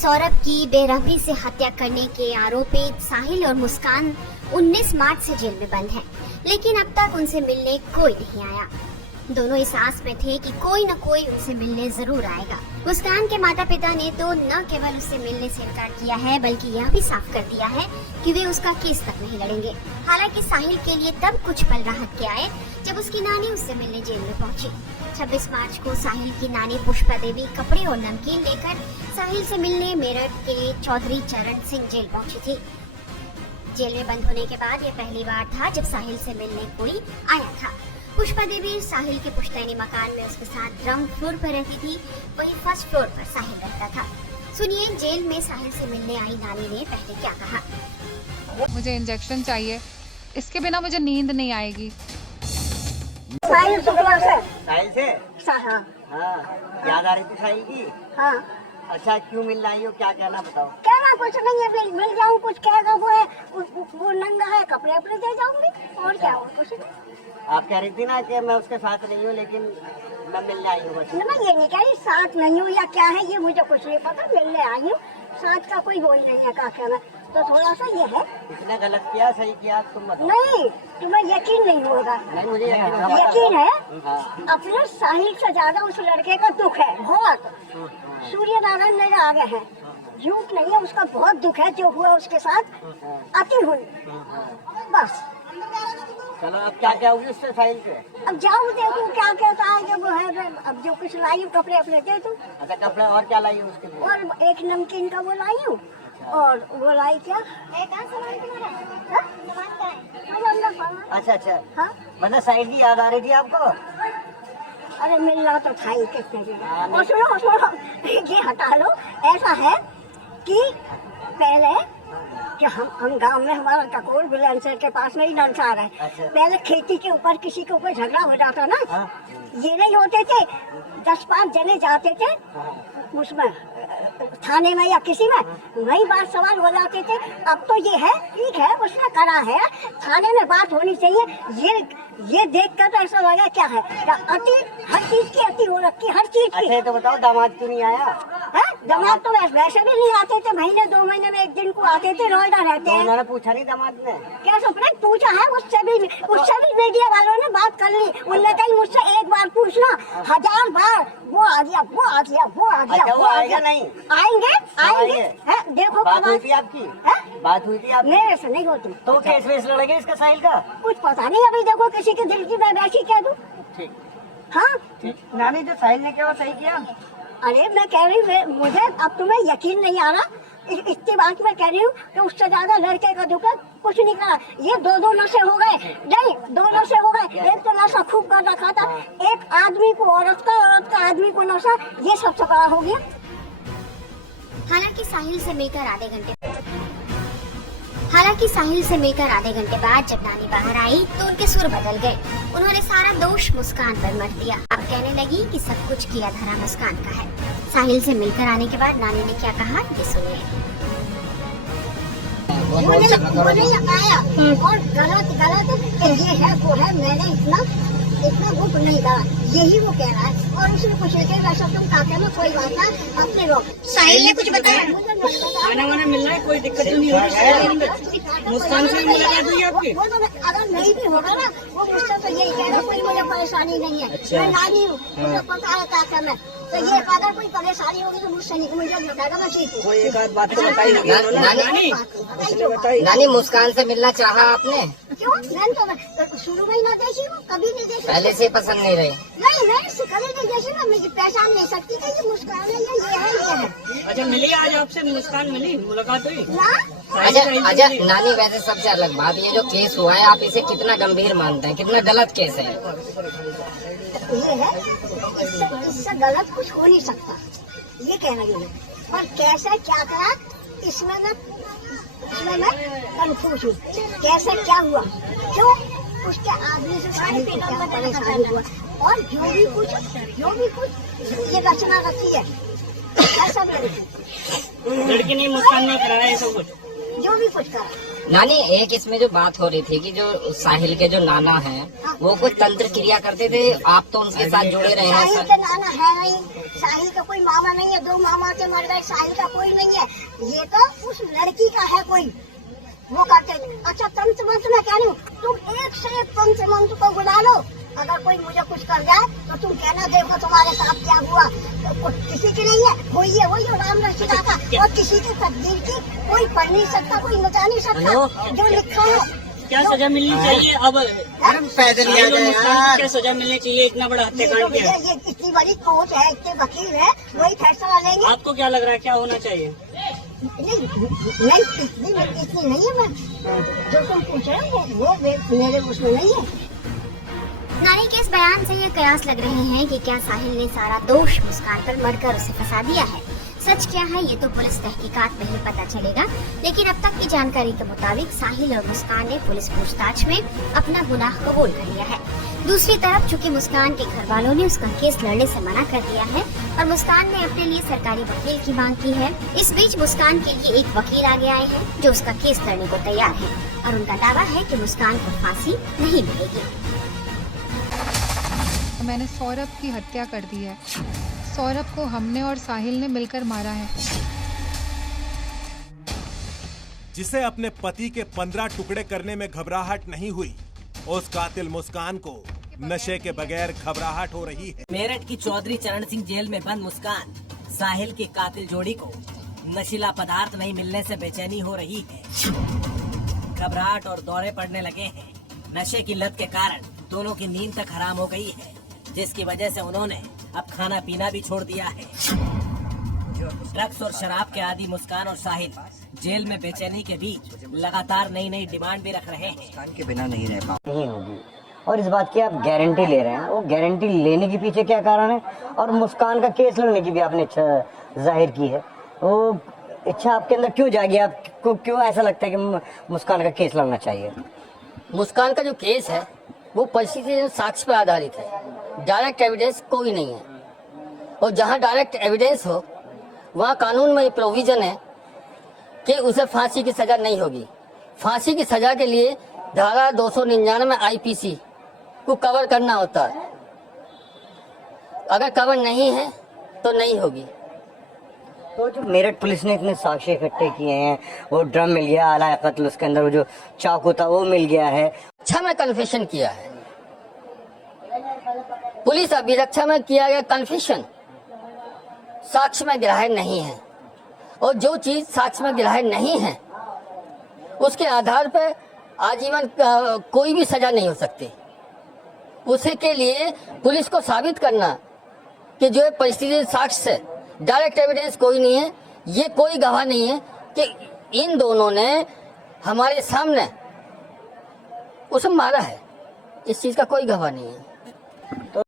सौरभ की बेरहमी से हत्या करने के आरोपित साहिल और मुस्कान 19 मार्च से जेल में बंद हैं, लेकिन अब तक उनसे मिलने कोई नहीं आया। दोनों इस आस में थे कि कोई न कोई उनसे मिलने जरूर आएगा। मुस्कान के माता पिता ने तो न केवल उससे मिलने से इनकार किया है, बल्कि यह भी साफ कर दिया है कि वे उसका केस तक नहीं लड़ेंगे। हालांकि साहिल के लिए तब कुछ पल राहत के आए जब उसकी नानी उससे मिलने जेल में पहुंची। 26 मार्च को साहिल की नानी पुष्पा देवी कपड़े और नमकीन लेकर साहिल से मिलने मेरठ के चौधरी चरण सिंह जेल पहुंची थी। जेल में बंद होने के बाद यह पहली बार था जब साहिल से मिलने कोई आया था। पुष्पा देवी साहिल के पुश्तैनी मकान में उसके साथ ग्राउंड फ्लोर पर रहती थी, वहीं फर्स्ट फ्लोर पर साहिल रहता था। सुनिए जेल में साहिल से मिलने आई नानी ने पहले क्या कहा। मुझे इंजेक्शन चाहिए, इसके बिना मुझे नींद नहीं आएगी। साहिल से हाँ याद आ रही थी साहिल की। हाँ अच्छा, क्यों मिलना आई हो, क्या कहना बताओ। कहना कुछ नहीं है, मिल जाऊँ कुछ कहेगा वो है वो नंगा है, कपड़े अपने दे जाऊंगी और क्या, और कुछ नहीं। आप कह रही थी ना कि मैं उसके साथ नहीं हूँ, लेकिन मैं मिलने आई हूँ बस। मैं ये नहीं कह रही साथ नहीं हूँ या क्या है, ये मुझे कुछ नहीं पता, मिलने आई हूँ। साथ का कोई बोल नहीं है, का कहना तो थोड़ा सा ये है। इसने गलत किया सही किया तुम बताओ। नहीं, तुम्हें यकीन नहीं होगा। नहीं, मुझे यकीन है। हाँ। अपने साहिल से ज्यादा उस लड़के का दुख है, बहुत। सूर्य नारायण मेरे आगे है, झूठ नहीं है, उसका बहुत दुख है जो हुआ उसके साथ, अति हुई बस। चलो, अब क्या कहोगी उससे साहिल से। अब जाऊँ देखूँ क्या कहता है, जब वो है अब जो कुछ लाई हूँ कपड़े अपने दे दूँ। अच्छा, कपड़े और क्या लाई हो उसके लिए। और एक नमकीन का वो लाई हूँ, और वो लाई क्या अच्छा अच्छा, हाँ? मतलब साहिल की याद आ रही थी आपको। अरे मिलना तो था ही कितने भी। और सुनो ये हटा लो। ऐसा है कि पहले कि हम गांव में हमारा टकोर बिलेंसर के पास में ही नलसार है। अच्छा। पहले खेती के ऊपर किसी के ऊपर झगड़ा हो जाता ना, हाँ। ये नहीं होते थे, 10-5 जने जाते थे उसमें थाने में या किसी में, वही बात सवाल हो जाते थे। अब तो ये है, ठीक है उसने करा है, थाने में बात होनी चाहिए। ये देख कर तो ऐसा लगा क्या है, अति हर चीज की अति हो रखी, हर चीज की। अच्छा, तो बताओ दामाद क्यों नहीं आया। दामाद तो वैसे भी नहीं आते थे, महीने 2 महीने में एक दिन को आते थे, रोजा रहते हैं। उन्होंने पूछा नहीं दामाद ने। क्या सुप्रीम पूछा है, उससे भी मीडिया वालों ने बात कर ली। उन्होंने कही मुझसे एक बार पूछना, 1000 बार वो आ गया, वो आ गया, वो आ गया। अच्छा, वो आएगा नहीं। आएंगे है, देखो बात हुई थी आपकी। बात हुई थी आपकी। नहीं, ऐसा नहीं होती। तो केस वेस लड़ेगा इसका साहिल का। कुछ पता नहीं, अभी देखो किसी के दिल की मैं वैसी कह दूं। ठीक हाँ ठीक। नानी, जो साहिल ने क्या सही किया। अरे मैं कह रही हूँ, मुझे अब तुम्हें यकीन नहीं आ रहा, इतनी बात मैं कह रही हूँ कि उससे ज्यादा लड़के का दुख कुछ नहीं करा। ये 2 नशे हो गए, नहीं 2 नशे हो गए। एक तो नशा खूब कर रखा था, एक आदमी को औरत का, औरत का आदमी को नशा, ये सबसे बड़ा हो गया। हालांकि साहिल से मिलकर आधे घंटे बाद जब नानी बाहर आई तो उनके सुर बदल गए। उन्होंने सारा दोष मुस्कान पर मत दिया। अब कहने लगी कि सब कुछ किया धरा मुस्कान का है। साहिल से मिलकर आने के बाद नानी ने क्या कहा, ये सुनिए। मुझे लगाया और गलत ये है वो है, मैंने इतना गुट नहीं करा, यही वो कह रहा है। और उसने कुछ नहीं, वैसा तुम काके में कोई बात ना, अपने लोग। साहिल ने कुछ बताया, खाना वाना मिल रहा है, कोई दिक्कत नहीं हो रही। मुस्कान से मुलाकात हुई आपकी। अगर नहीं भी होगा ना, वो मुझसे तो यही कह रहा, कोई मुझे परेशानी नहीं है। मैं नानी हूँ, मुझे पता है काका में, तो ये अगर कोई परेशानी होगी तो मुझसे नहीं, मुझे बताएगा, मैं ठीक हूँ। एक आध बात तो बताइए। नानी, मुस्कान से मिलना चाहा आपने? क्यों? मैंने तो शुरू में ही ना देखी हूँ, कभी नहीं देखी। पहले से पसंद नहीं रही? नहीं, कभी नहीं देखी ना, मुझे पहचान नहीं सकती कि ये मुस्कान है या ये है, ये है। अच्छा, मिली आज आपसे मुस्कान, मिली, मुलाकात हुई ना? अच्छा नानी, वैसे सबसे अलग बात, ये जो केस हुआ है आप इसे कितना गंभीर मानते हैं, कितना गलत केस है? ये है, इससे गलत कुछ हो नहीं सकता, ये कहना नहीं है। पर कैसे क्या करा, इसमें मैं कंफ्यूज हूँ। कैसे क्या हुआ, क्यों उसके आदमी से साहिल को क्या परेशानी हुआ, और जो भी कुछ ये रचना रखी है, ऐसा लड़की ने मुस्कान ने कराया सब कुछ, जो भी कुछ करा। नानी एक इसमें जो बात हो रही थी कि जो साहिल के जो नाना हैं वो कुछ तंत्र क्रिया करते थे, आप तो उनके साथ जुड़े रहे हैं। साहिल का नाना है नहीं, साहिल का कोई मामा नहीं है, 2 मामा के मर गए, साहिल का कोई नहीं है, ये तो उस लड़की का है कोई, वो करते। अच्छा तंत्र मंत्र में कह रही हूँ, तुम एक से एक तंत्र मंत्र को बुला लो, अगर कोई मुझे कुछ कर जाए तो तुम कहना देखो तुम्हारे साथ क्या हुआ। तो किसी की नहीं है, वही है वही राम रसीदा का, और किसी की तकदीर की कोई पढ़ नहीं सकता, कोई मिटा नहीं सकता, जो लिखा है। क्या सजा मिलनी चाहिए अब? पैदल ही आ जाए यार। क्या सजा मिलनी चाहिए? इतना बड़ा ये हत्याकांड किया है। ये इतनी बड़ी कोर्ट है, इतने वकील है, वही फैसला लेंगे। आपको क्या लग रहा है क्या होना चाहिए? नहीं इतनी नहीं है, मैं जो तुम पूछ रहे हो वो मेरे उसमें नहीं है। नानी के इस बयान से ये कयास लग रहे हैं कि क्या साहिल ने सारा दोष मुस्कान पर मरकर उसे फंसा दिया है। सच क्या है ये तो पुलिस तहकीकात में ही पता चलेगा, लेकिन अब तक की जानकारी के मुताबिक साहिल और मुस्कान ने पुलिस पूछताछ में अपना गुनाह कबूल कर लिया है। दूसरी तरफ चूंकि मुस्कान के घर वालों ने उसका केस लड़ने से मना कर दिया है और मुस्कान ने अपने लिए सरकारी वकील की मांग की है, इस बीच मुस्कान के लिए एक वकील आगे आए हैं जो उसका केस लड़ने को तैयार है और उनका दावा है कि मुस्कान को फांसी नहीं मिलेगी। मैंने सौरभ की हत्या कर दी है। सौरभ को हमने और साहिल ने मिलकर मारा है। जिसे अपने पति के 15 टुकड़े करने में घबराहट नहीं हुई, उस कातिल मुस्कान को नशे के बगैर घबराहट हो रही है। मेरठ की चौधरी चरण सिंह जेल में बंद मुस्कान साहिल की कातिल जोड़ी को नशीला पदार्थ नहीं मिलने से बेचैनी हो रही है। घबराहट और दौरे पड़ने लगे हैं। नशे की लत के कारण दोनों की नींद तक हराम हो गई है, जिसकी वजह से उन्होंने अब खाना पीना भी छोड़ दिया है। ड्रग्स और शराब के आदी मुस्कान और साहिल जेल में बेचैनी के बीच लगातार नई नई डिमांड भी रख रहे हैं। के बिना नहीं रह पाऊंगी नहीं होगी, और इस बात की आप गारंटी ले रहे हैं, वो गारंटी लेने के पीछे क्या कारण है? और मुस्कान का केस लड़ने की भी आपने इच्छा जाहिर की है, वो इच्छा आपके अंदर क्यों जागी? आपको क्यों ऐसा लगता है कि मुस्कान का केस लड़ना चाहिए? मुस्कान का जो केस है वो परिस्थिति साक्ष्य पर आधारित है, डायरेक्ट एविडेंस कोई नहीं है। और जहाँ डायरेक्ट एविडेंस हो वहाँ कानून में ये प्रोविजन है कि उसे फांसी की सजा नहीं होगी। फांसी की सजा के लिए धारा 299 आईपीसी को कवर करना होता है, अगर कवर नहीं है तो नहीं होगी। तो जो मेरठ पुलिस ने इतने साक्ष्य इकट्ठे किए हैं, वो ड्रम मिल गया आला कत्ल, उसके अंदर वो जो चाकू था वो मिल गया है। अच्छा में कन्फेशन किया है, पुलिस अभिरक्षा में किया गया कन्फेशन साक्ष्य में ग्राह्य नहीं है, और जो चीज साक्ष्य में ग्राह्य नहीं है उसके आधार पर आजीवन कोई भी सजा नहीं हो सकती। उसी के लिए पुलिस को साबित करना कि जो परिस्थिति साक्ष्य से डायरेक्ट एविडेंस कोई नहीं है, ये कोई गवाह नहीं है कि इन दोनों ने हमारे सामने उसे मारा है, इस चीज का कोई गवाह नहीं है।